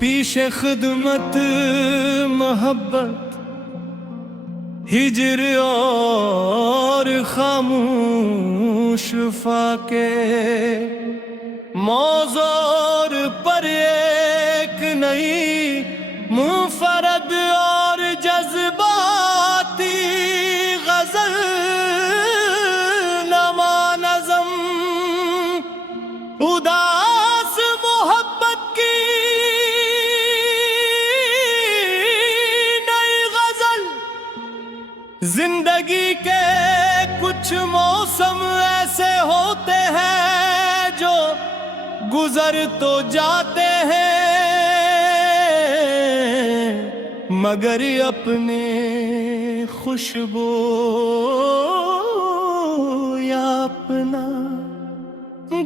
पीछे खिदमत मोहब्बत हिजर और खामोश फाके मौजूर पर एक नई मुफरद और जज्बाती गजल नमा नज़म उदास मोहब्बत की नई गजल। जिंदगी के कुछ मौसम ऐसे होते हैं जो गुजर तो जाते हैं मगर अपने खुशबू या अपना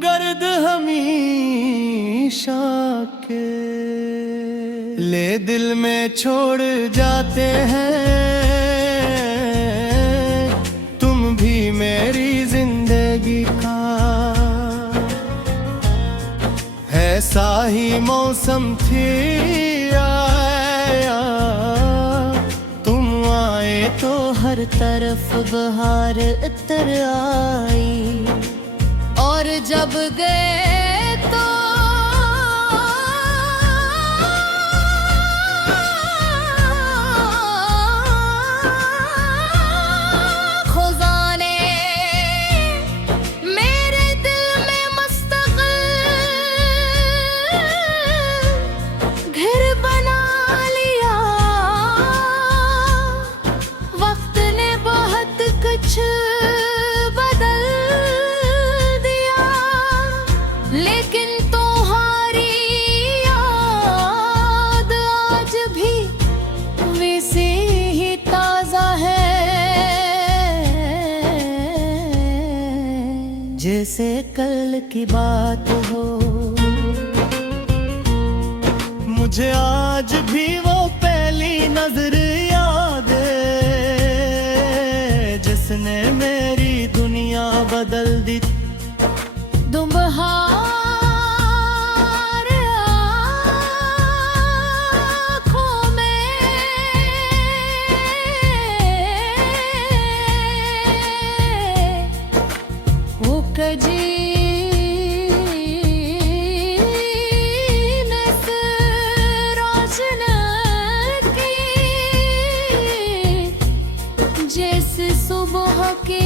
गर्द हमेशा के ले दिल में छोड़ जाते हैं। तुम भी मेरी जिंदगी का ऐसा ही मौसम थी आया, तुम आए तो हर तरफ बहार इतर आई और जब गए तो खुदा ने मेरे दिल में मुस्तकिल घर बना लिया। वक्त ने बहुत कुछ लेकिन तुम्हारी याद आज भी वैसे ही ताजा है जैसे कल की बात हो। मुझे आज भी वो पहली नजर याद है जिसने मेरी दुनिया बदल दी। तुम बहार आँखों में वो कजीनस रोशन की जैसे सुबह की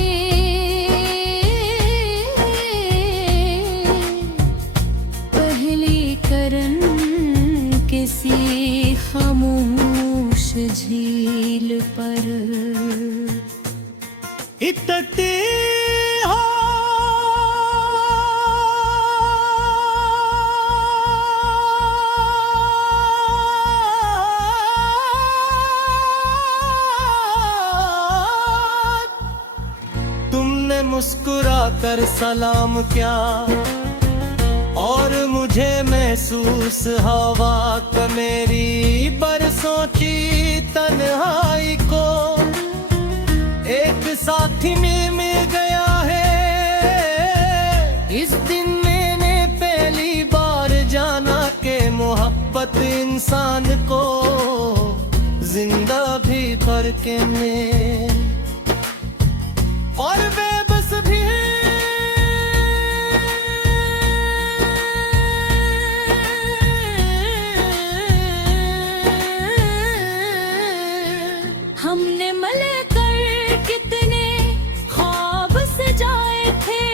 किसी खामोश झील पर इतने हो तुमने मुस्कुरा कर सलाम किया और मुझे महसूस हवा का मेरी बरसों की तन्हाई को एक साथी में मिल गया है। इस दिन मैंने पहली बार जाना कि मोहब्बत इंसान को जिंदा भी करके में और बेबस भी हमने मिलकर कितने ख्वाब सजाए थे।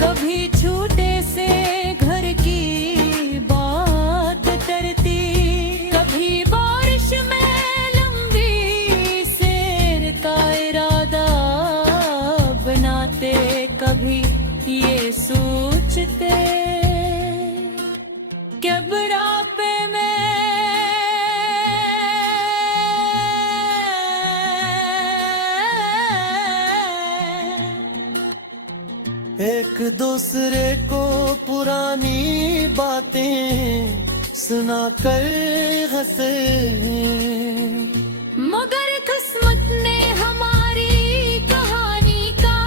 कभी छोटे से घर की बात करती, कभी बारिश में लंबी सैर का इरादा बनाते, कभी ये सोचते कि बुढ़ापे में एक दूसरे को पुरानी बातें सुनाकर हंसे मगर किस्मत ने हमारी कहानी का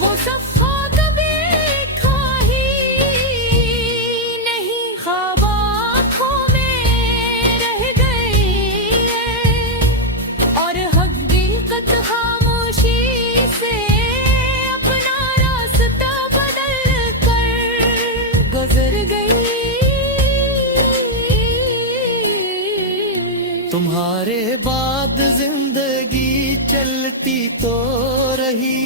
वो सफ़ा कभी लिखा ही नहीं। ख्वाब तेरे बाद जिंदगी चलती तो रही,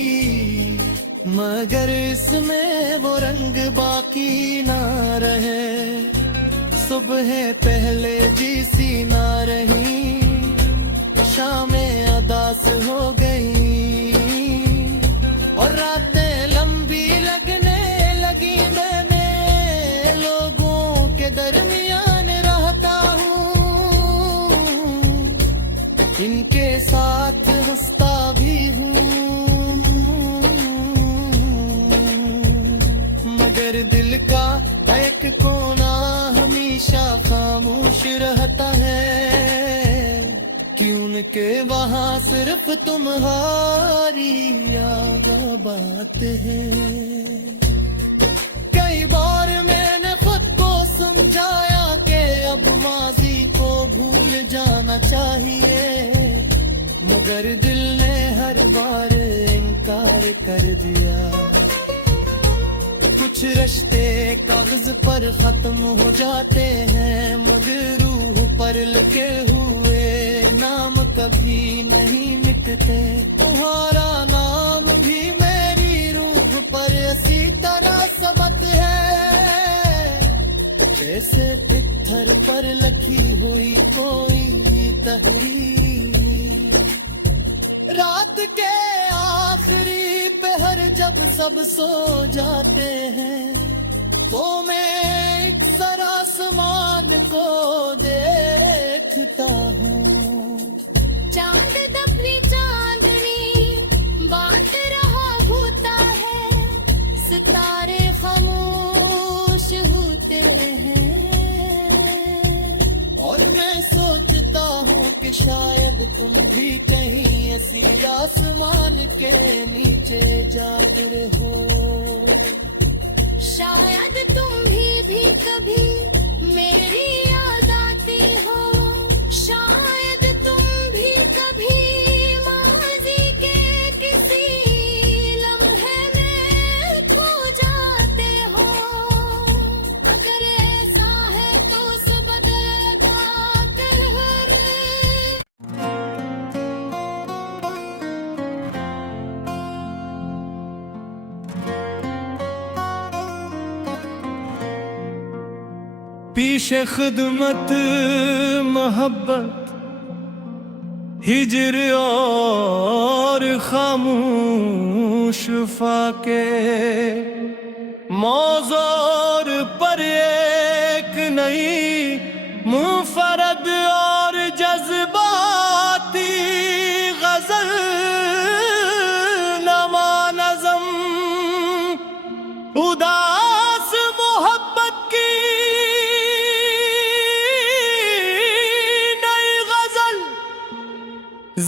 मगर इसमें वो रंग बाकी ना रहे। सुबह पहले जीसी ना रही, शामें अदास हो गई और रातें लंबी लगने लगी। मैंने लोगों के दरमियान रहता हूँ, इनके साथ हंसता भी हूँ, मगर दिल का एक कोना हमेशा खामोश रहता है कि उनके वहाँ सिर्फ तुम्हारी याद बात है। कई बार मैंने खुद को समझाया कि अब माजी को भूल जाना चाहिए, मगर दिल ने हर बार इनकार कर दिया। कुछ रिश्ते कागज पर खत्म हो जाते हैं, मगर रूह पर लिखे हुए नाम कभी नहीं मिटते। तुम्हारा नाम भी मेरी रूह पर इसी तरह सबक है, जैसे पत्थर पर लिखी हुई कोई तहरीर। रात के आखिरी पहर जब सब सो जाते हैं, तो मैं एक सर आसमान को देखता हूँ। चांद दबी चांदनी बांट रहा होता है, सितारे खामोश होते हैं, और मैं सोचता हूँ कि शायद तुम भी कहीं ऐसी आसमान के नीचे जाग रहे हो। शायद तुम भी कभी मेरी याद आती हो, शायद तुम भी कभी माज़ी के किसी लम्हे में खो जाते हो। अगर ऐसा है तो सब बदलेगा कहर। पीछे खिदमत मोहब्बत हिजर और खामोश फाके, मौजूर पर एक नई मुफरद और जज्बाती गजल नमा नज़म, उदास मोहब्बत की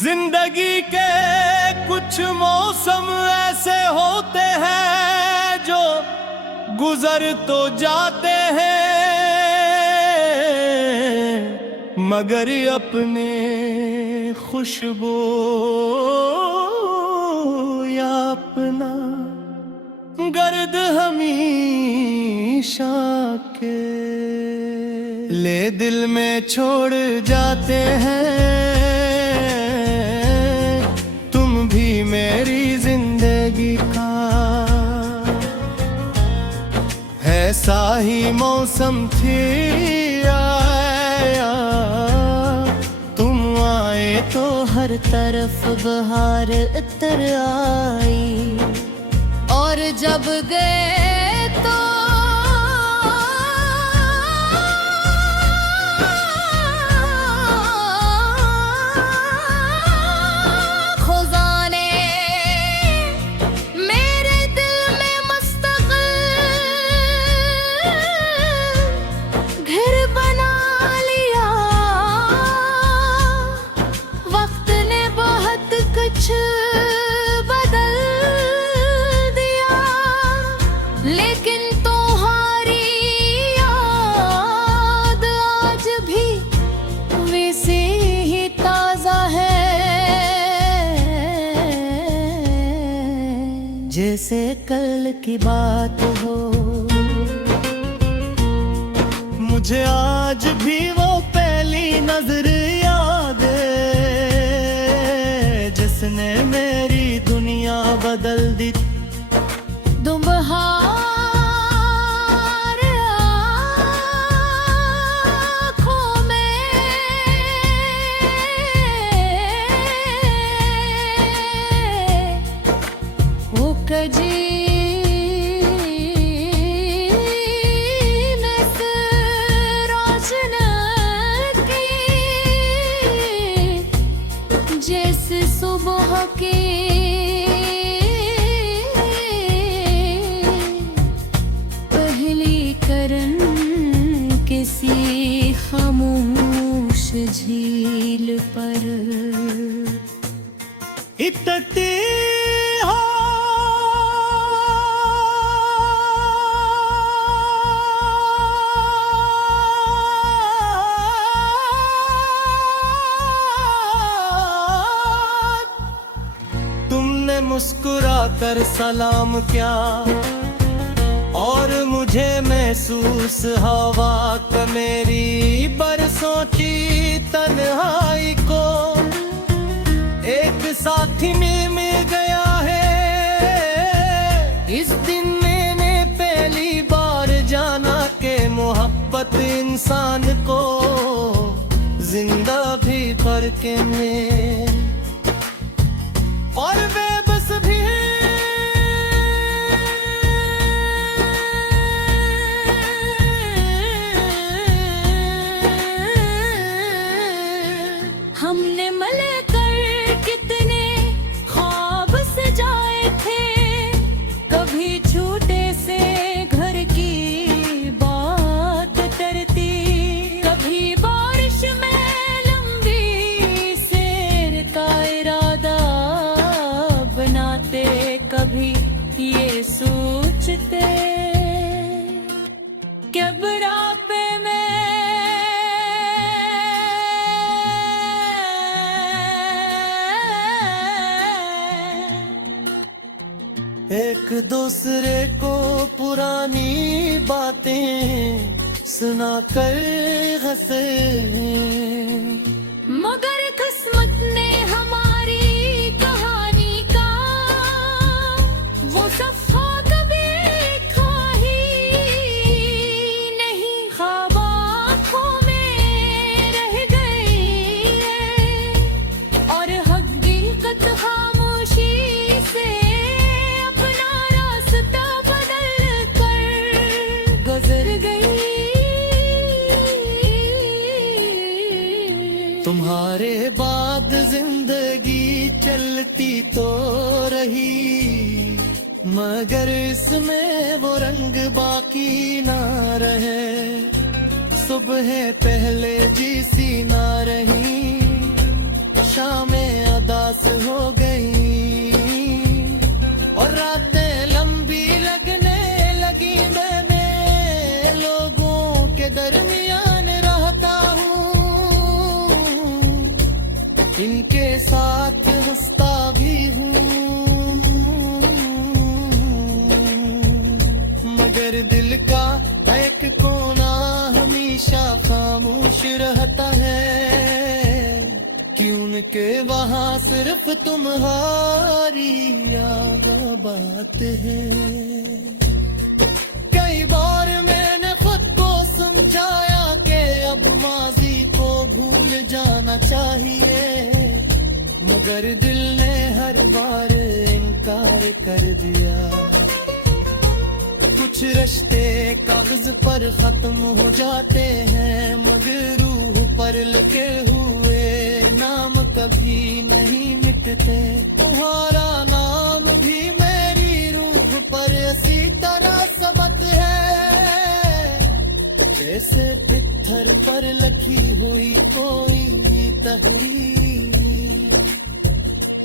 जिंदगी के कुछ मौसम ऐसे होते हैं जो गुजर तो जाते हैं, मगर अपने खुशबू या अपना गर्द हमेशा के ले दिल में छोड़ जाते हैं। मेरी जिंदगी का ऐसा ही मौसम थी आया, तुम आए तो हर तरफ बहार इतर आई, और जब गए तो बदल दिया, लेकिन तुम्हारी याद आज भी वैसे ही ताजा है, जैसे कल की बात हो। मुझे आज भी वो पहली नजर याद बहके पहली करन किसी खामोश झील पर इतती हो तुमने मुस्कुरा कर सलाम किया और मुझे महसूस हवा का मेरी बरसों की तन्हाई को एक साथी में मिल गया है। इस दिन मैंने पहली बार जाना कि मोहब्बत इंसान को जिंदा भी करके में और बेबस भी हमने मिलकर कितने ख्वाब सजाए थे, कभी छोटे से घर की बात करती, कभी बारिश में लंबी सैर का इरादा बनाते, कभी ये सोचते कि बुढ़ापे में एक दूसरे को पुरानी बातें सुना कर हंसे, मगर किस्मत ने हमारी कहानी का वो सफ़ा कभी लिखा ही नहीं। ख्वाब आँखों में रह गए और हकीकत खामोशी से अपना रास्ता बदल कर गुजर गई। तुम्हारे बाद जिंदगी चलती तो रही, मगर इसमें वो रंग बाकी ना रहे। सुबह पहले जैसी ना रही, शामें अदास हो गई और रातें लंबी लगने लगी। मैं लोगों के दरमियान रहता हूँ, इनके साथ हंसता भी हूँ, मगर दिल का एक कोना हमेशा खामोश रहता है कि उनके वहाँ सिर्फ तुम्हारी याद बात है। कई बार मैंने खुद को समझाया कि अब माजी को भूल जाना चाहिए, मगर दिल ने हर बार इनकार कर दिया। कुछ रिश्ते कागज पर खत्म हो जाते हैं, मगर रूह पर लिखे हुए नाम कभी नहीं मिटते। तुम्हारा नाम भी मेरी रूह पर इसी तरह सबक है, जैसे पत्थर पर लिखी हुई कोई तहरीर।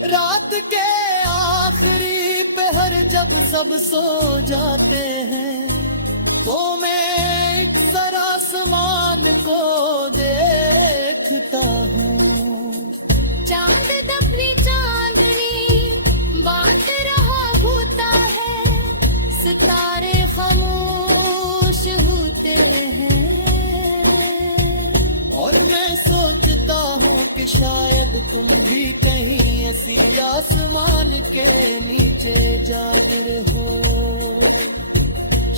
रात के आखिरी पहर जब सब सो जाते हैं, तो मैं एक सर आसमान को देखता हूँ। चांद दबी चांदनी बांट रहा होता है, सितारे खामोश होते हैं और मैं सोचता हूँ कि शायद तुम भी कहीं ऐसी आसमान के नीचे जाग रहे हो।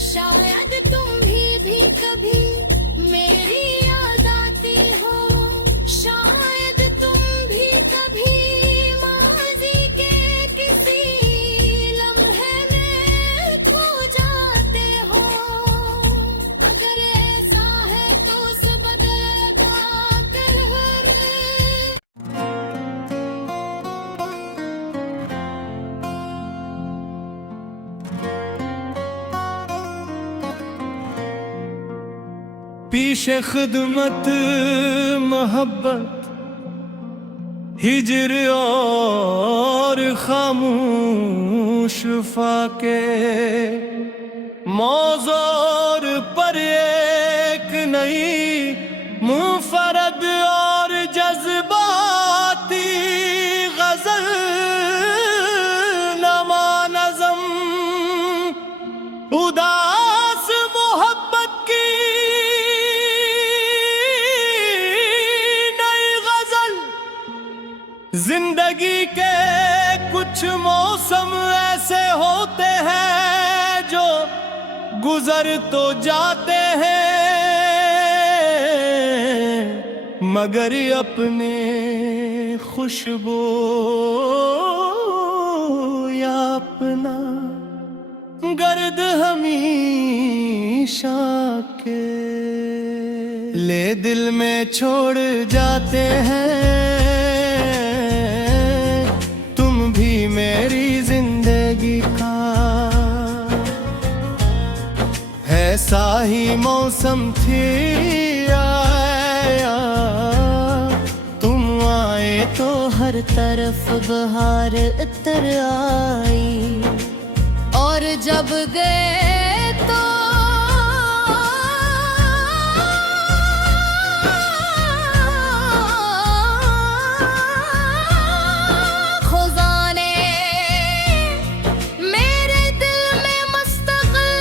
शायद तुम भी कभी मेरी याद आती हो, शायद तुम भी कभी माज़ी के किसी लम्हे में खो जाते हो। अगर ऐसा है तो सब बदलेगा कहर। पीछे खिदमत मोहब्बत हिजर और खामोश फाके मौजूर पर एक नई मुफरद और जज्बाती गजल नमा नज़म उदास मोहब्बत की नई गजल। जिंदगी के कुछ मौसम ऐसे होते हैं जो गुजर तो जाते हैं मगर अपने खुशबू या अपना गर्द हमेशा के ले दिल में छोड़ जाते हैं। तुम भी मेरी जिंदगी का ऐसा ही मौसम थी आया, तुम आए तो हर तरफ बहार इतर आई और जब गए तो खुदा ने मेरे दिल में मुस्तकिल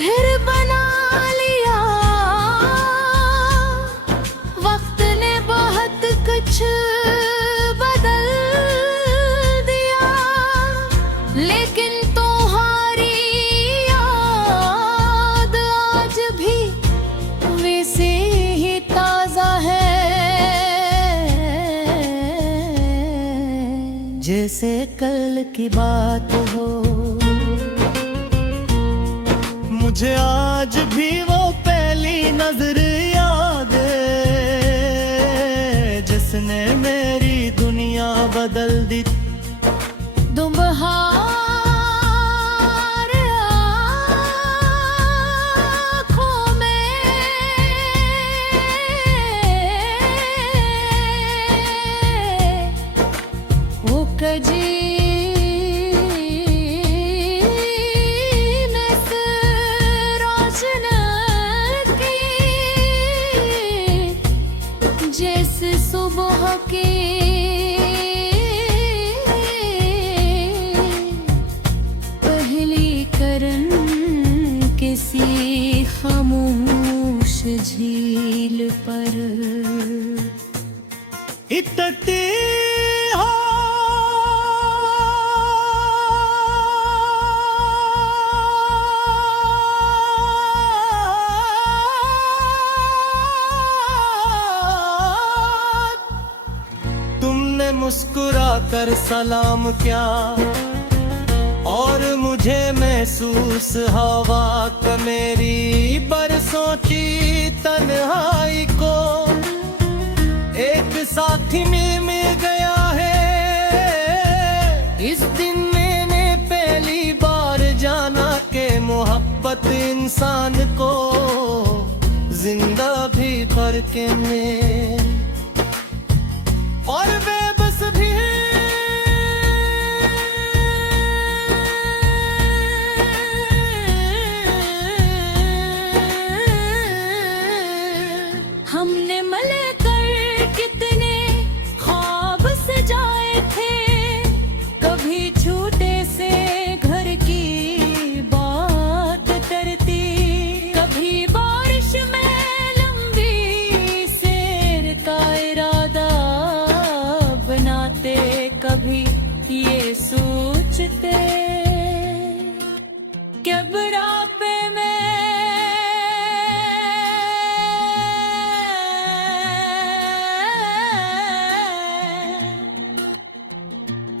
घर बना लिया। वक्त ने बहुत कुछ बदल दिया लेकिन तुम्हारी याद आज भी वैसे ही ताजा है जैसे कल की बात हो। मुझे आज भी वो पहली नजर याद है जिसने मेरी दुनिया बदल दी। तुम बहार आँखों में वो कजी में से रोशन की जैसे सुबह की करन किसी खामोश झील पर इतती हो तुमने मुस्कुरा कर सलाम किया और मुझे महसूस हवा का मेरी बरसों की तन्हाई को एक साथी मिल गया है। इस दिन मैंने पहली बार जाना कि मोहब्बत इंसान को जिंदा भी करके में और बेबस भी हमने मिलकर कितने ख्वाब सजाए थे। कभी छोटे से घर की बात करती, कभी बारिश में लंबी सैर का इरादा बनाते, कभी ये सोचते कि बुढ़ापे में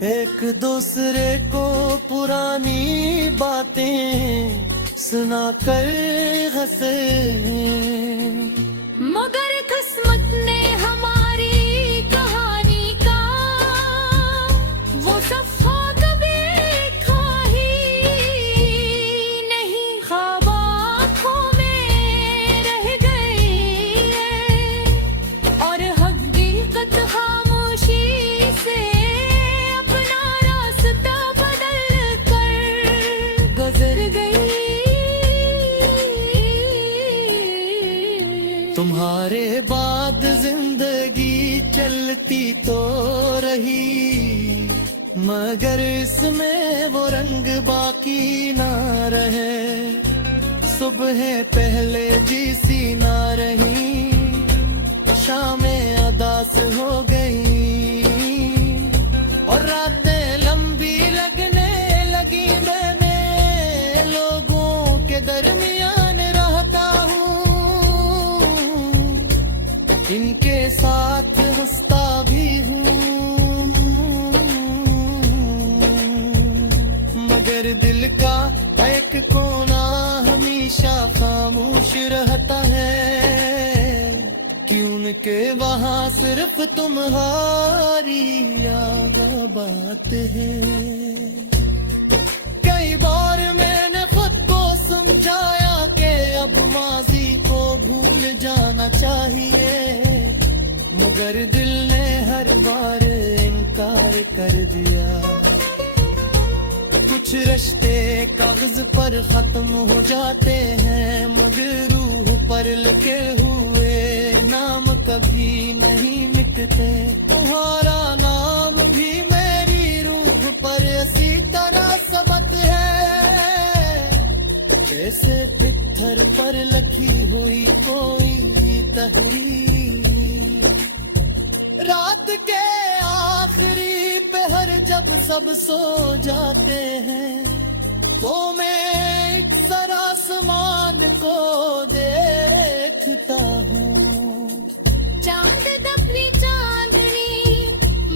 एक दूसरे को पुरानी बातें सुनाकर हंसे मगर किस्मत ने हमारी कहानी का वो सफ़ा कभी लिखा ही नहीं। ख्वाब जिंदगी चलती तो रही, मगर इसमें वो रंग बाकी ना रहे। सुबह पहले जीसी ना रही, शामें अदास हो गई और रातें लंबी लगने लगी। मैंने लोगों के दरमियान रहता हूँ, इनके साथ हंसता भी हूँ, मगर दिल का एक कोना हमेशा खामोश रहता है, कि उनके वहाँ सिर्फ तुम्हारी याद बात है। कई बार मैंने खुद को समझाया कि अब माजी को भूल जाना चाहिए, मगर दिल ने हर बार इनकार कर दिया। कुछ रिश्ते कागज पर खत्म हो जाते हैं, मगर रूह पर लिखे हुए नाम कभी नहीं मिटते। तुम्हारा नाम भी मेरी रूह पर इसी तरह सबक है, जैसे पत्थर पर लिखी हुई कोई तहरीर। रात के आखिरी पहर जब सब सो जाते हैं, तो मैं अक्सर आसमान को देखता हूँ। चांद दबी चांदनी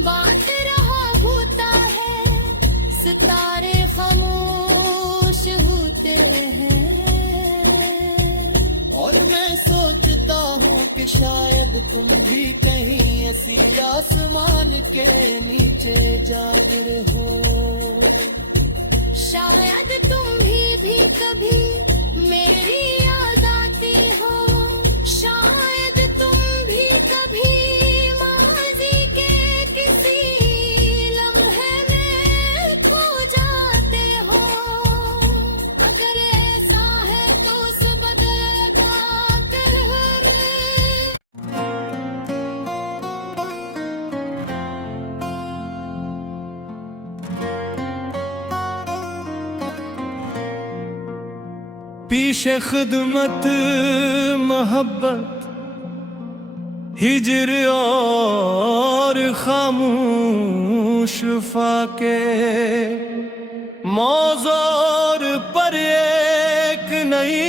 बांट रहा होता है, सितारे खामोश होते हैं, और मैं सोचता हूँ कि शायद तुम भी कहीं ऐसी आसमान के नीचे जाग रहे हो। शायद तुम भी कभी मेरी याद आती हो, शायद तुम भी कभी माज़ी के किसी लम्हे में खो जाते हो। अगर ऐसा है तो सब बदलेगा कहर। पीछे खिदमत मोहब्बत हिजर और खामोश फाके, मौजूर पर एक नई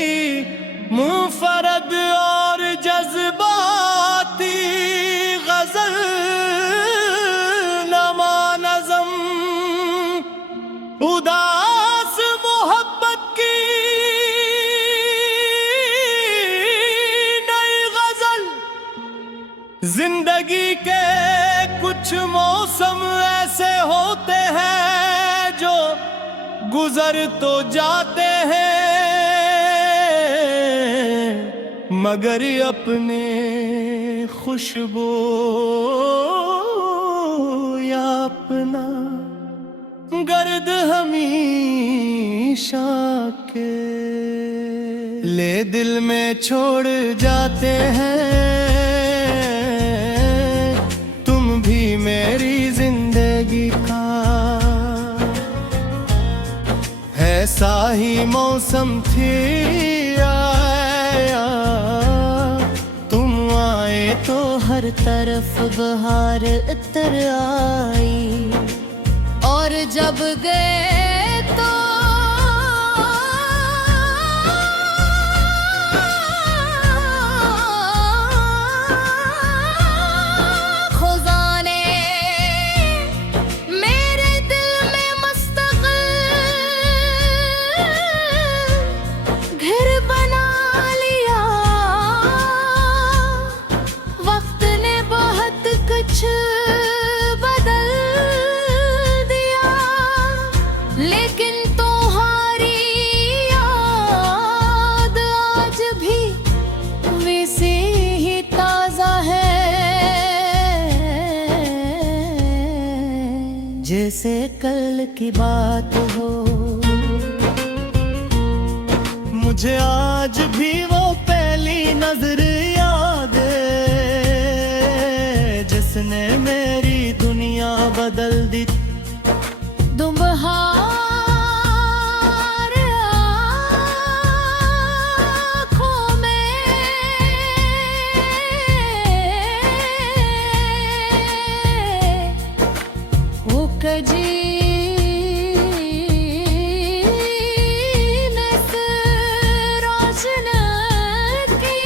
मुफरद और जज्बाती गजल नमा नज़म, उदास मोहब्बत की जिंदगी के कुछ मौसम ऐसे होते हैं जो गुजर तो जाते हैं, मगर अपने खुशबू या अपना गर्द हमेशा के ले दिल में छोड़ जाते हैं। मेरी जिंदगी का ऐसा ही मौसम थी, आया तुम आए तो हर तरफ बहार इतर आई, और जब गए तो बदल दिया, लेकिन तुम्हारी याद आज भी वैसे ही ताजा है, जैसे कल की बात हो। मुझे आज भी वो पहली नजर याद है, बदल दी दुम्हार आँखों में वो कजी नस रोशन की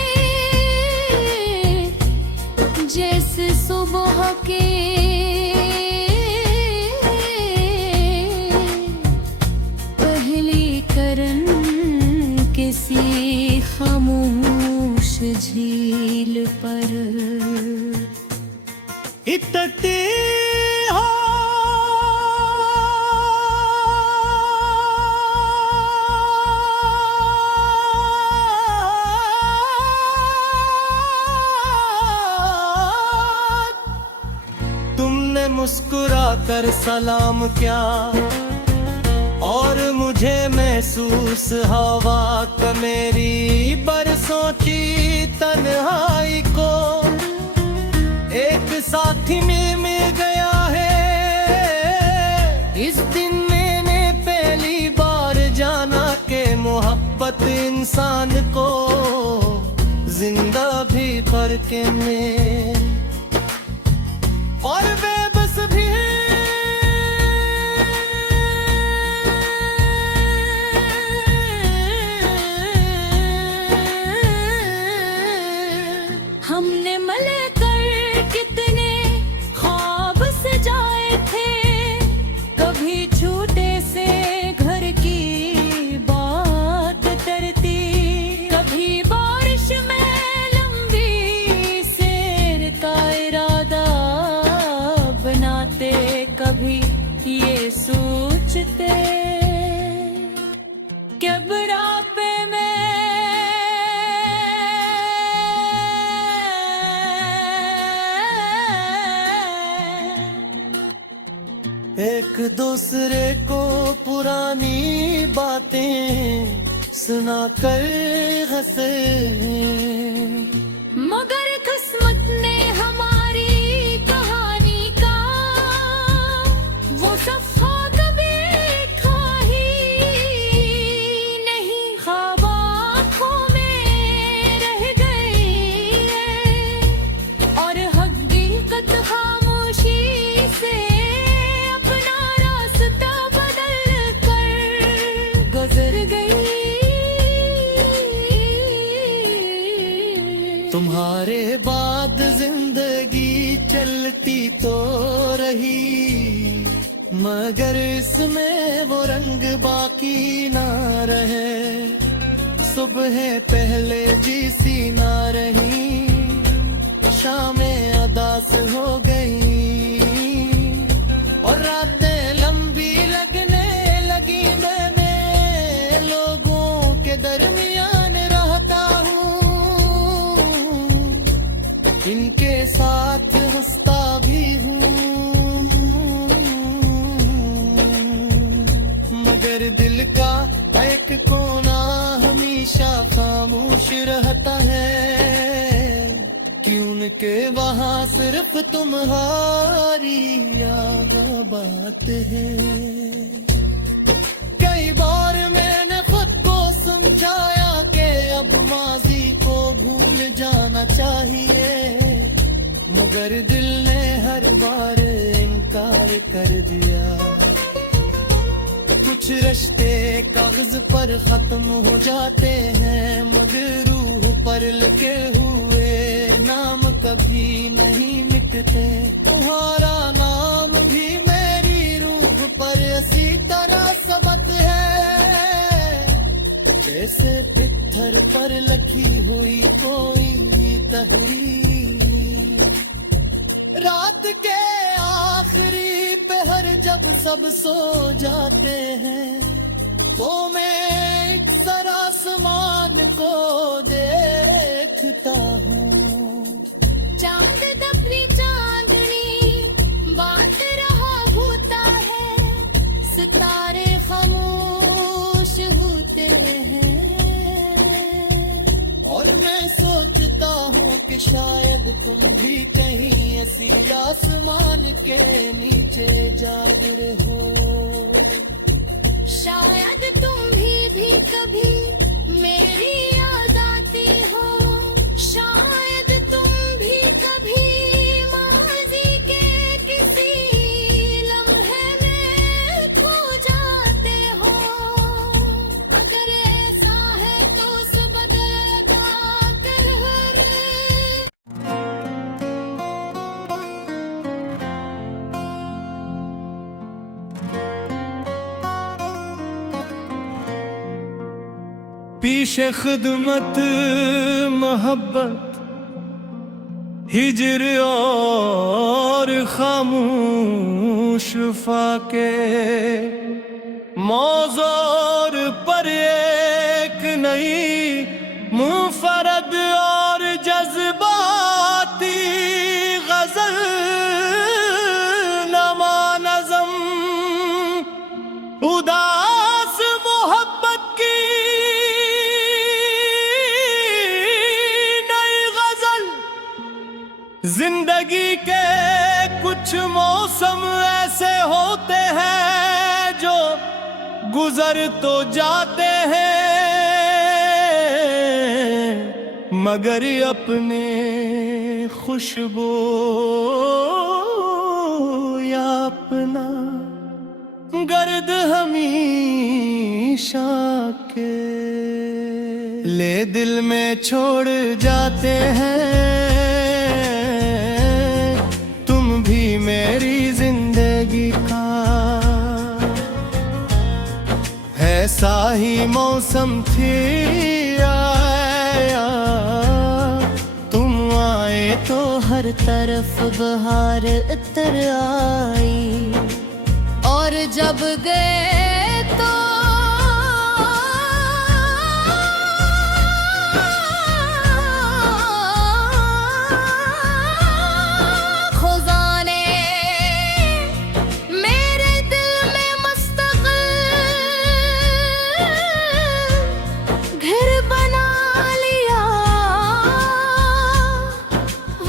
जैसे सुबह के पहली करन किसी खामोश झील पर इतती हो तुमने मुस्कुरा कर सलाम क्या और मुझे महसूस हवा का मेरी बरसों की तन्हाई को एक साथी मिल गया है। इस दिन मैंने पहली बार जाना कि मोहब्बत इंसान को जिंदा भी करके में और बेबस भी हमने मिलकर कितने ख्वाब सजाए थे, कभी छोटे से घर की बात करती, कभी बारिश में लंबी सैर का इरादा बनाते, कभी ये सोचते कि बुढ़ापे में एक दूसरे को पुरानी बातें सुनाकर हंसे, मगर किस्मत ने हमारी कहानी का वो सफ़ा कभी लिखा ही नहीं, ख्वाब आँखों में रह गई है और हकीकत खामोशी से अपना रास्ता बदल कर गुजर गई। तुम्हारे बाद जिंदगी चलती तो रही, मगर इसमें वो रंग बाकी ना रहे। सुबह पहले जैसी ना रही, शामें अदास हो गई और रातें लंबी लगने लगी। मैंने लोगों के दरमियान रहता हूँ, इनके साथ हंसता भी हूँ, मगर दिल का एक कोना हमेशा खामोश रहता है, कि उनके वहाँ सिर्फ तुम्हारी याद बात है। कई बार मैंने खुद को समझाया कि अब माजी को भूल जाना चाहिए, मगर दिल ने हर बार इनकार कर दिया। कुछ रिश्ते कागज पर खत्म हो जाते हैं, मगर रूह पर लिखे हुए नाम कभी नहीं मिटते। तुम्हारा नाम भी मेरी रूह पर इसी तरह सबक है, जैसे पत्थर पर लिखी हुई कोई तहरीर। रात के आखिरी पहर जब सब सो जाते हैं, तो मैं एक सर आसमान को देखता हूँ। चांद अपनी चांदनी बांट रहा होता है, सितारे खामोश होते हैं, और मैं सोचता हूँ कि कि शायद तुम भी कहीं ऐसी आसमान के नीचे जाग रहे हो। शायद तुम भी कभी मेरी याद आती हो। शायद तुम भी कभी माज़ी के किसी लम्हे में खो जाते हो। अगर ऐसा है तो बदलेगा कहर। पीछे खिदमत मोहब्बत हिजर और खामोश फाके मौजूर पर एक नई मुफरद और जज्बाती गजल नमा नज़म उदास मोहब्बत की नई गजल। जिंदगी के कुछ मौसम ऐसे होते हैं जो गुजर तो जाते हैं मगर अपने खुशबू या अपना गर्द हमेशा के ले दिल में छोड़ जाते हैं। तुम भी मेरी जिंदगी का ऐसा ही मौसम थी आया। तुम आए तो हर तरफ बहार इतर आई और जब गए तो खुदा ने मेरे दिल में मुस्तक़िल घर बना लिया।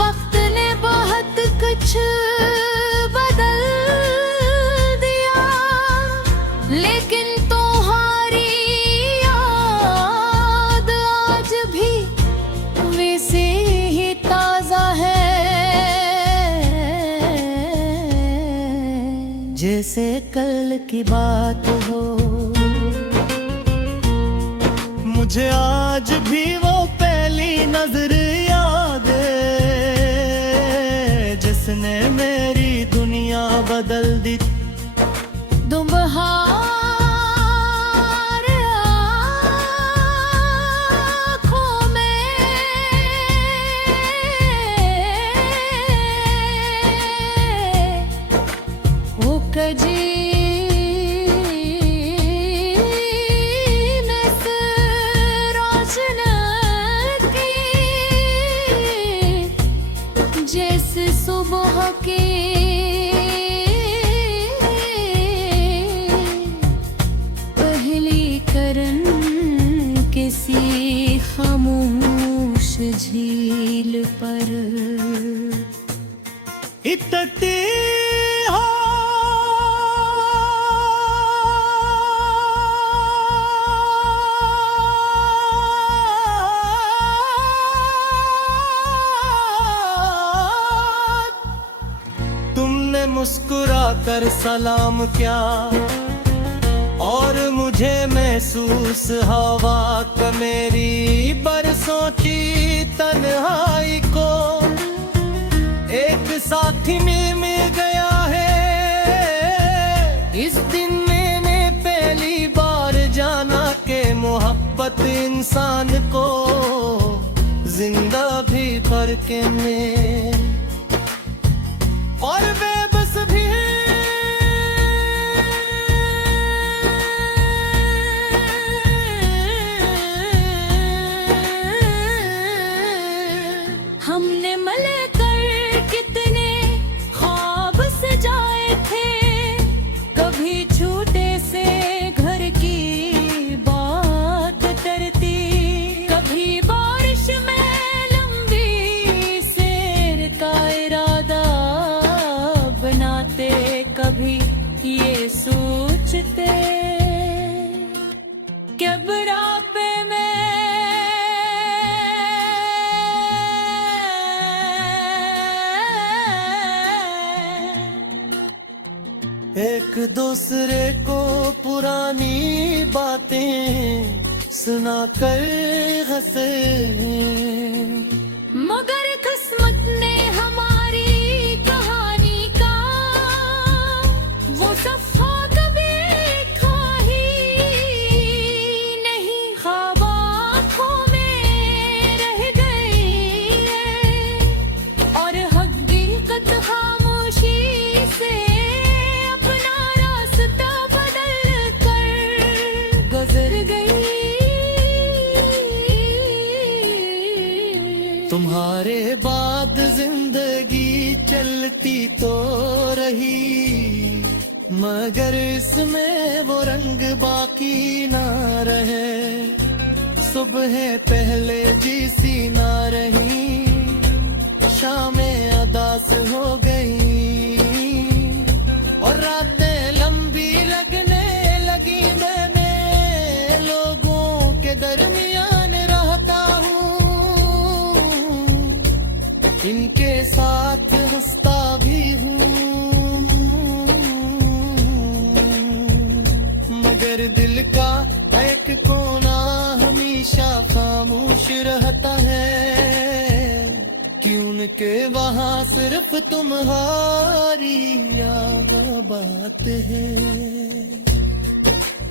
वक्त ने बहुत कुछ बदल दिया लेकिन तुम्हारी याद आज भी वैसे ही ताजा है जैसे कल की बात हो। मुझे आज भी वो पहली नजर याद है जिसने मेरी दुनिया बदल दी। तुम बहार आँखों में वो कजीने से रोशन की जैसे सुबह की पहली करन किसी खामोश झील पर इतती हो तुमने मुस्कुरा कर सलाम किया और मुझे महसूस हवा का मेरी बरसों की तन्हाई को एक साथी में मिल गया है। इस दिन मैंने पहली बार जाना कि मोहब्बत इंसान को जिंदा भी करके में और बेबस भी हमने मिलकर कितने ख्वाब सजाए थे। कभी छोटे से घर की बात करती, कभी बारिश में लंबी ये सोचते क्या बुढ़ापे में एक दूसरे को पुरानी बातें सुनाकर हंसे, मगर किस्मत ने हमारी कहानी का वो सफा कभी लिखा ही नहीं। ख्वाब आँखों में रह गए और हकीकत खामोशी से अपना रास्ता बदल कर गुजर गई। तुम्हारे बाद जिंदगी चलती तो रही, मगर इसमें वो रंग बाकी ना रहे। सुबह पहले जैसी ना रही, शामें अदास हो गई और रातें लंबी लगने लगी। मैंने लोगों के दरमियान रहता हूँ, इनके साथ हंसता भी हूँ, मगर दिल का एक कोना हमेशा खामोश रहता है कि उनके वहाँ सिर्फ तुम्हारी याद बात है।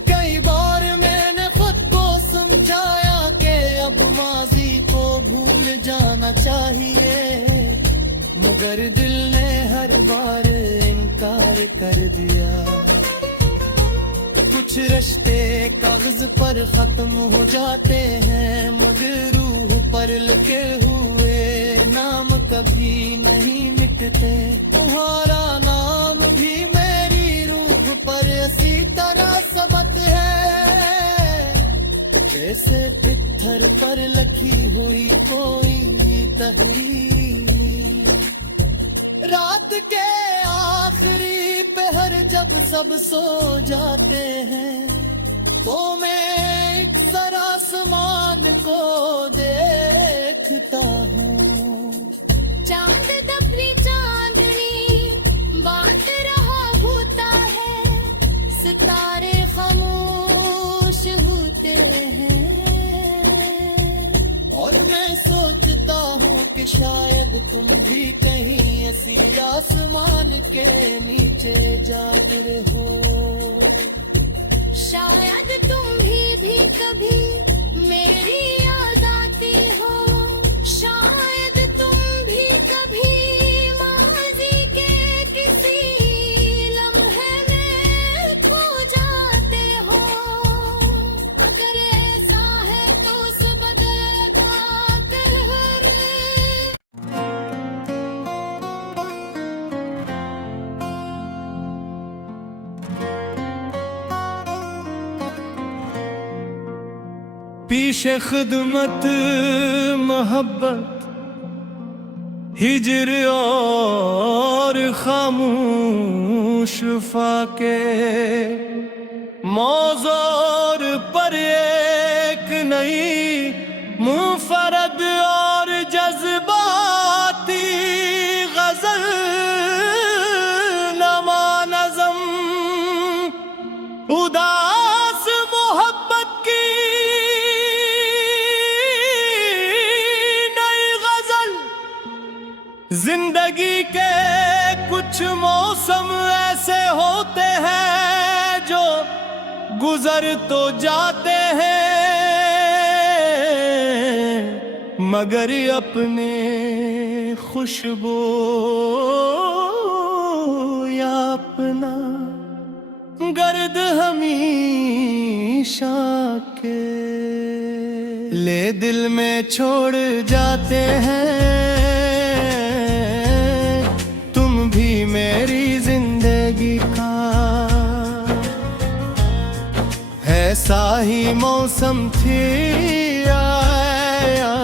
कई बार मैंने खुद को समझाया कि अब माजी को भूल जाना चाहिए, मगर दिल ने हर बार इनकार कर दिया। कुछ रिश्ते कागज पर खत्म हो जाते हैं, मगर रूह पर लिखे हुए नाम कभी नहीं मिटते। तुम्हारा नाम भी मेरी रूह पर इसी तरह सबक है, जैसे पत्थर पर लिखी हुई कोई तहरीर। रात के आखिरी पहर जब सब सो जाते हैं, तो मैं एक सर आसमान को देखता हूँ। चांद दबी चांदनी बांट रहा होता है, सितारे खामोश होते हैं और मैं सोचता हूँ कि शायद तुम भी कहीं ऐसी आसमान के नीचे जाग रहे हो। शायद तुम भी कभी मेरी याद आती हो, शायद तुम भी कभी माज़ी के किसी लम्हे में खो जाते हो। अगर ऐसा है तो उस बदलता कहर पीछे खिदमत मोहब्बत हिजर और खामोश फाके, मौजूर पर एक नई मुफरद और जज्बाती गजल नमा नज़म, उदास मोहब्बत की जिंदगी के कुछ मौसम ऐसे होते हैं जो गुजर तो जाते हैं, मगर अपने खुशबू या अपना गर्द हमेशा के ले दिल में छोड़ जाते हैं। मेरी जिंदगी का ऐसा ही मौसम थी आया,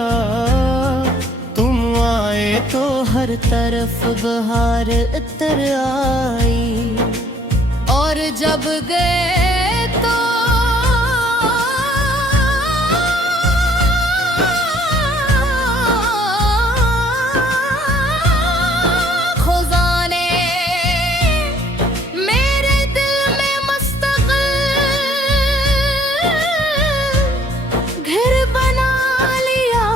तुम आए तो हर तरफ बहार इतर आई और और जब गए तो खुदा ने मेरे दिल में मुस्तक़िल घर बना लिया।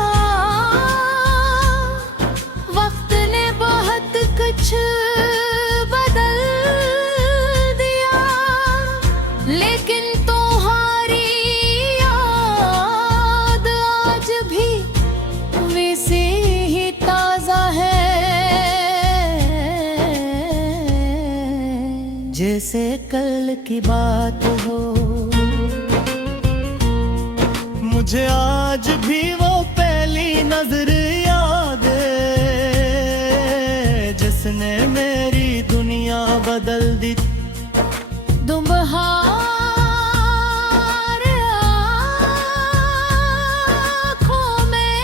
वक्त ने बहुत कुछ बदल दिया, लेकिन तुम्हारी याद आज भी वैसे ही ताजा है जैसे कल की बात हो। मुझे आज भी वो पहली नजर याद है जिसने मेरी दुनिया बदल दी। दुम्हार आँखों में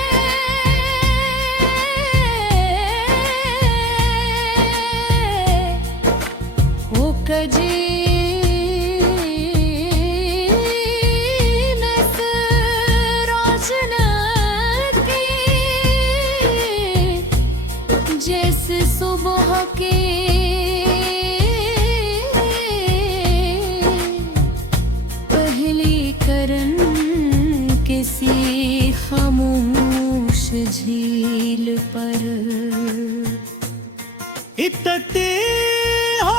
वो कजी जैसे सुबह के पहली करन किसी खामोश झील पर इतने हो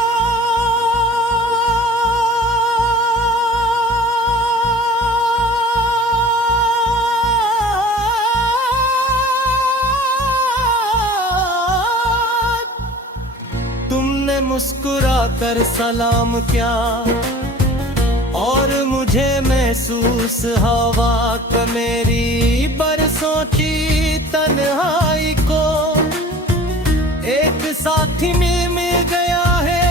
तुमने मुस्कुरा कर सलाम किया और मुझे महसूस हवा का मेरी बरसों की तन्हाई को एक साथी में मिल गया है।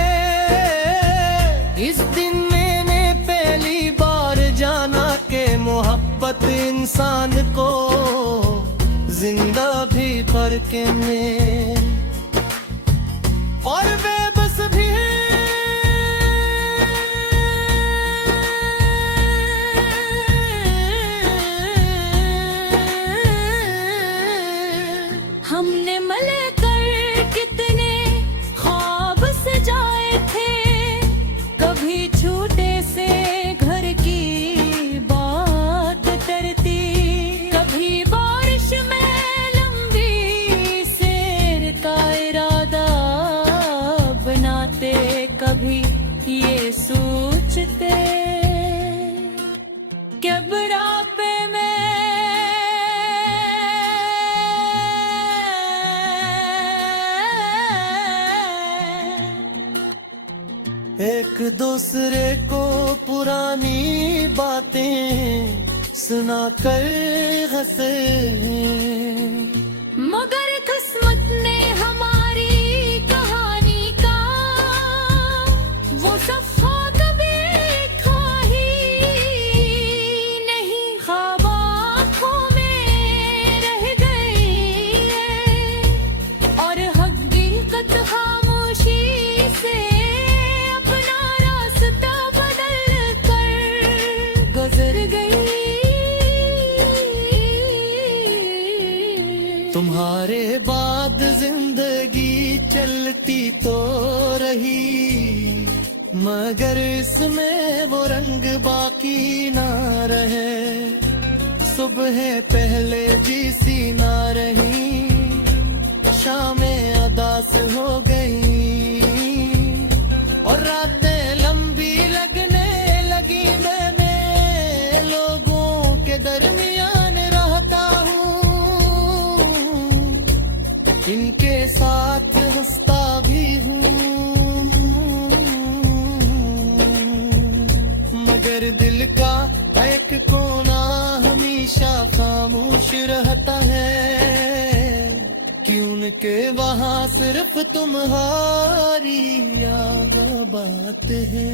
इस दिन मैंने पहली बार जाना कि मोहब्बत इंसान को जिंदा भी करके में और बेबस भी हमने मिलकर कितने ख्वाब सजाए थे, कभी छोटे से घर की बात करती, कभी बारिश में लंबी सैर का इरादा बनाते, कभी ये सोचते कि बुढ़ापे में एक दूसरे को पुरानी बातें सुनाकर हंसे। मगर किस्मत ने हमारी कहानी का वो सफ़ा कभी लिखा ही नहीं, ख्वाब आँखों में रह गई है और हकीकत खामोशी से अपना रास्ता बदल कर गुजर गई। तुम्हारे बाद जिंदगी चलती तो रही मगर इसमें वो रंग बाकी ना रहे। सुबह पहले जैसी ना रही, शामें अदास हो गई और रातें लंबी लगने लगी। मैंने लोगों के दरमियान रहता हूँ, इनके साथ हंसता भी हूँ, मगर दिल का एक कोना हमेशा खामोश रहता है कि उनके वहाँ सिर्फ तुम्हारी याद बात है।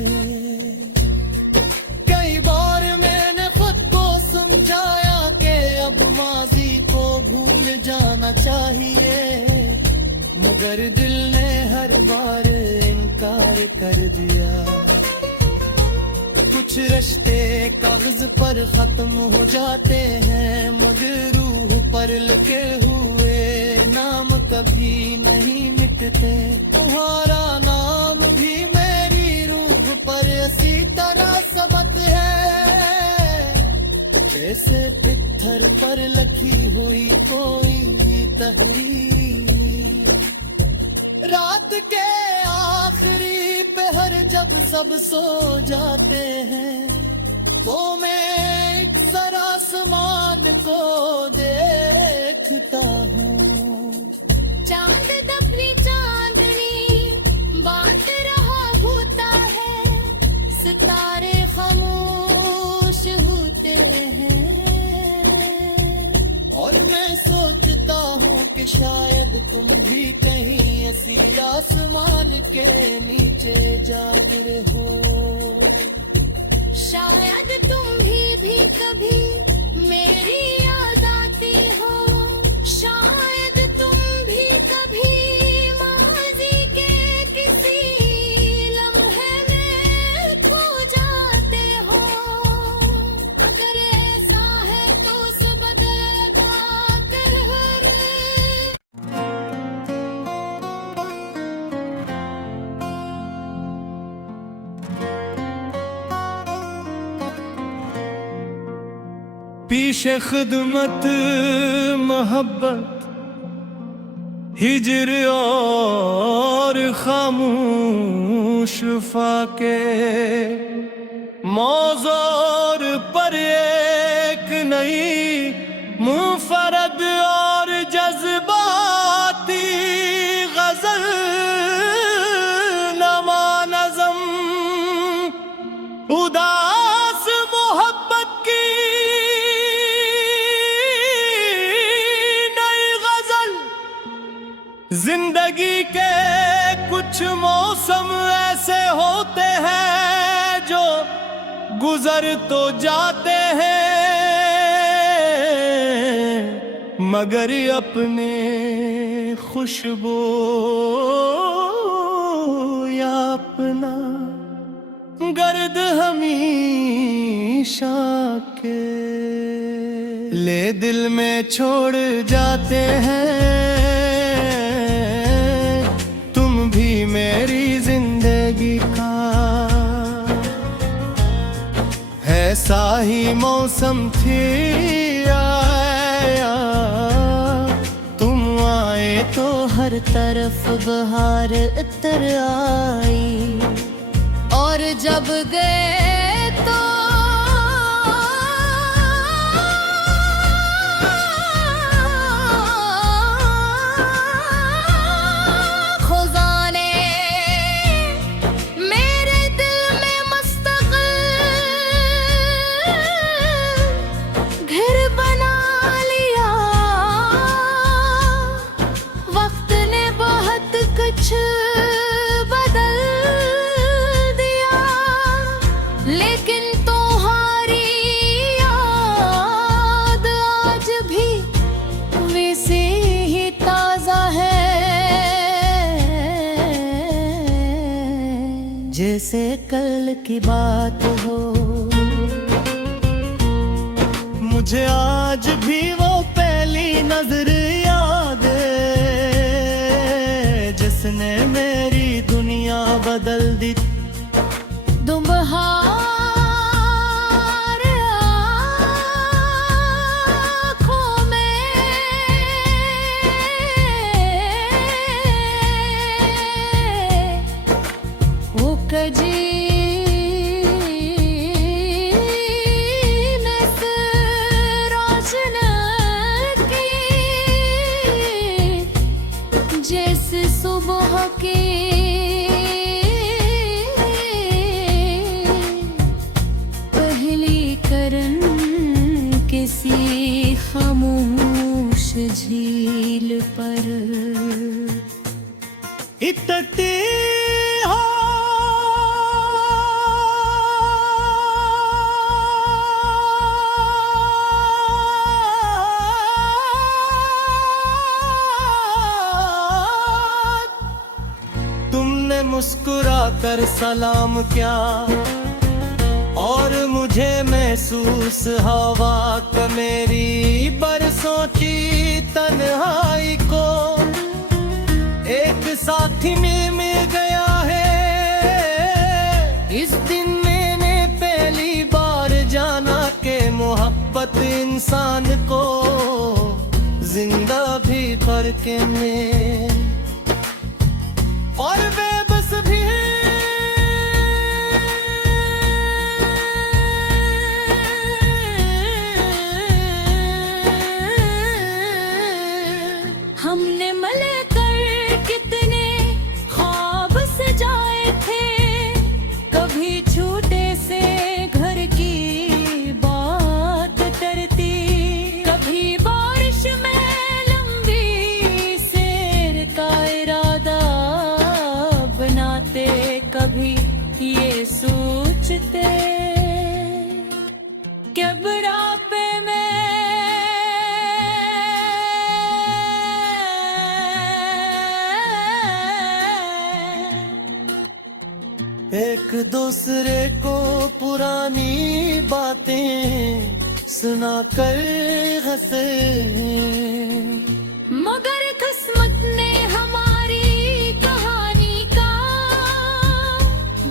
कई बार मैंने खुद को समझाया कि अब माजी को भूल जाना चाहिए, मगर दिल ने हर बार इनकार कर दिया। कुछ रिश्ते कागज पर खत्म हो जाते हैं, मुझे रूह पर लिखे हुए नाम कभी नहीं मिटते। तुम्हारा नाम भी मेरी रूह पर इसी तरह सबत है, जैसे पत्थर पर लिखी हुई कोई तहरीर। रात के आखिरी पहर जब सब सो जाते हैं, तो मैं अक्सर आसमान को देखता हूँ। चांद अपनी चांदनी बांट रहा होता है, सितारे खामोश होते हैं, और मैं सोचता हूँ कि शायद तुम भी कहीं ऐसी आसमान के नीचे जाग रहे हो। शायद तुम भी कभी मेरी याद आती हो, शायद तुम भी कभी माज़ी के किसी लम्हे में खो जाते हो। अगर ऐसा है तो बदलेगा कहर। पीछे खिदमत मोहब्बत हिजर और खामोश फाके, मौजूर पर एक नई मुफरद और जज्बाती गजल नमा नज़म, उदास मोहब्बत की जिंदगी के कुछ मौसम ऐसे होते हैं जो गुजर तो जाते हैं, मगर अपने खुशबू या अपना गर्द हमेशा के ले दिल में छोड़ जाते हैं। मेरी जिंदगी का ऐसा ही मौसम थी आया, तुम आए तो हर तरफ बहार इतर आई, और जब गए तो बदल दिया, लेकिन तुम्हारी याद आज भी वैसे ही ताजा है, जैसे कल की बात हो। मुझे आज भी वो पहली नजर याद है, जिसने मेरी दुनिया बदल दी। तुम बहार आँखों में वो कजी जैसे सुबह के पहली करन किसी खामोश झील पर इतने हो मुस्कुरा कर सलाम क्या और मुझे महसूस हवा का मेरी बरसों की तन्हाई को एक साथी मिल गया है। इस दिन मैंने पहली बार जाना कि मोहब्बत इंसान को जिंदा भी करके में और बेबस भी हमने मिलकर कितने ख्वाब सजाए थे, कभी छोटे से घर की बात करती, कभी बारिश में लंबी सैर का इरादा बनाते, कभी ये सोचते कि बुढ़ापे में एक दूसरे को पुरानी बातें सुनाकर हंसे, मगर किस्मत ने हमारी कहानी का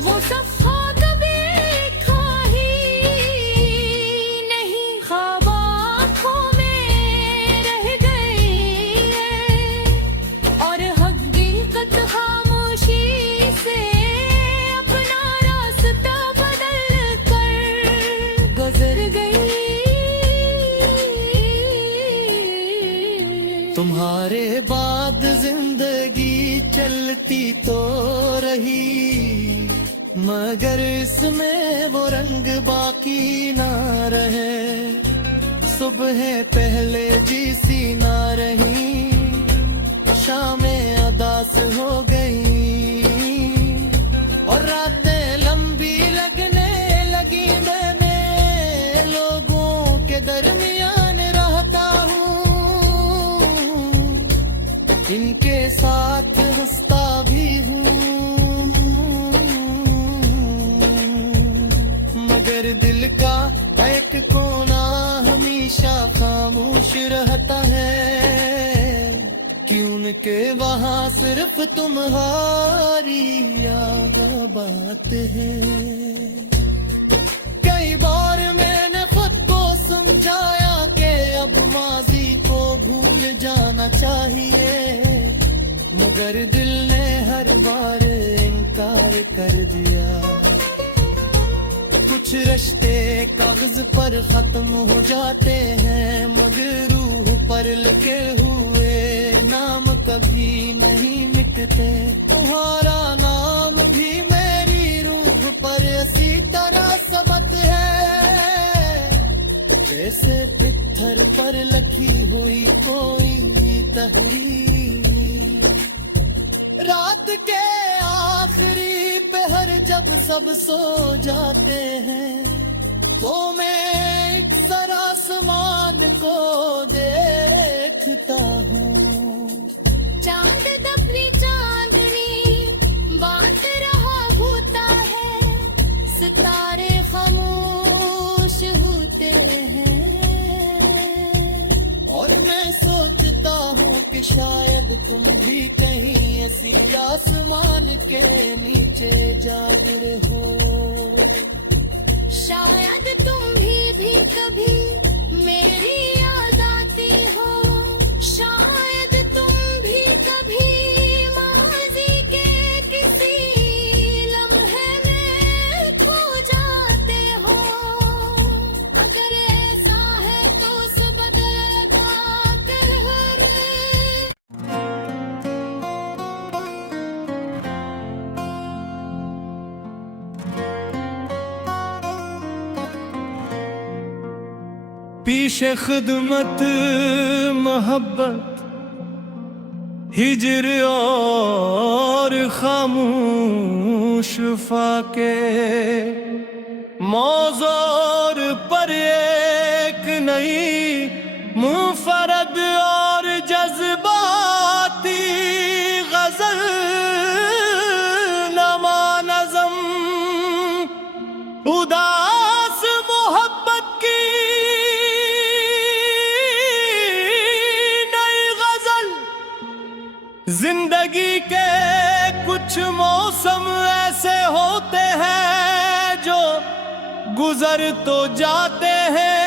वो सफ़ा कभी लिखा ही नहीं। ख्वाब आँखों में रह गई है और हकीकत खामोशी से अपना रास्ता बदल कर गुजर गई। तुम्हारे बाद जिंदगी चलती तो रही, मगर इसमें वो रंग बाकी ना रहे। सुबह पहले जैसी ना रही, शामें अदास हो गई और रातें लंबी लगने लगी। मैंने लोगों के दरमियान रहता हूँ, इनके साथ हंसता भी हूँ, मगर दिल का एक कोना हमेशा खामोश रहता है कि उनके वहाँ सिर्फ तुम्हारी याद बात है। कई बार मैंने खुद को समझाया कि अब माजी को भूल जाना चाहिए, मगर दिल ने हर बार इनकार कर दिया। कुछ रिश्ते कागज पर खत्म हो जाते हैं, मगर रूह पर लिखे हुए नाम कभी नहीं मिटते। तुम्हारा नाम भी मेरी रूह पर इसी तरह सबत है, जैसे पत्थर पर लिखी हुई कोई तहरीर। रात के आखिरी पहर जब सब सो जाते हैं, तो मैं एक सर आसमान को देखता हूँ। चांद दबी चांदनी बांट रहा होता है, सितारे खामोश होते हैं और मैं सोचता हूँ कि शायद तुम भी कहीं ऐसी आसमान के नीचे जाग रहे हो। शायद तुम भी कभी मेरी याद आती हो, शायद तुम भी कभी माज़ी के किसी लम्हे में खो जाते हो। अगर ऐसा है तो उस बदलेगा कहर। पीछे खिदमत मोहब्बत हिजर और खामोश फाके, मौजूर पर एक नई मुफरद और जज्बाती गजल नमा नज़म उदास कुछ मौसम ऐसे होते हैं जो गुजर तो जाते हैं,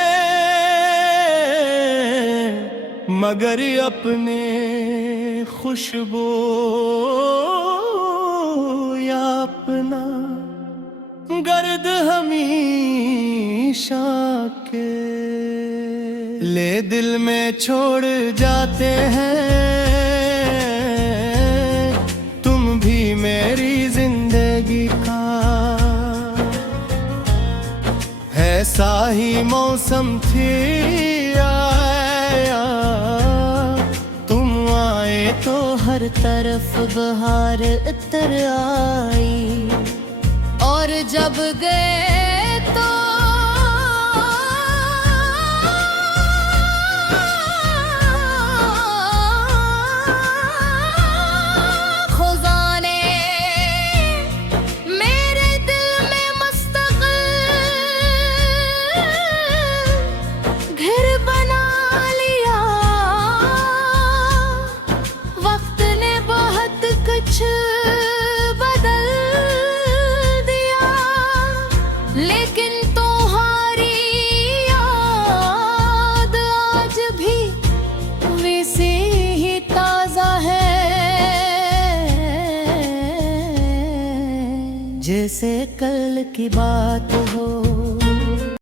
मगर अपने खुशबू या अपना गर्द हमेशा के ले दिल में छोड़ जाते हैं। तुम भी मेरी जिंदगी का ऐसा ही मौसम थी, आया तुम आए तो हर तरफ बहार इतर आई, और जब गए तो खुदा ने मेरे दिल में मुस्तकिल घर बना लिया। वक्त ने बहुत कुछ बदल दिया, लेकिन तुम्हारी याद आज भी वैसे ही ताजा है, जैसे कल की बात हो।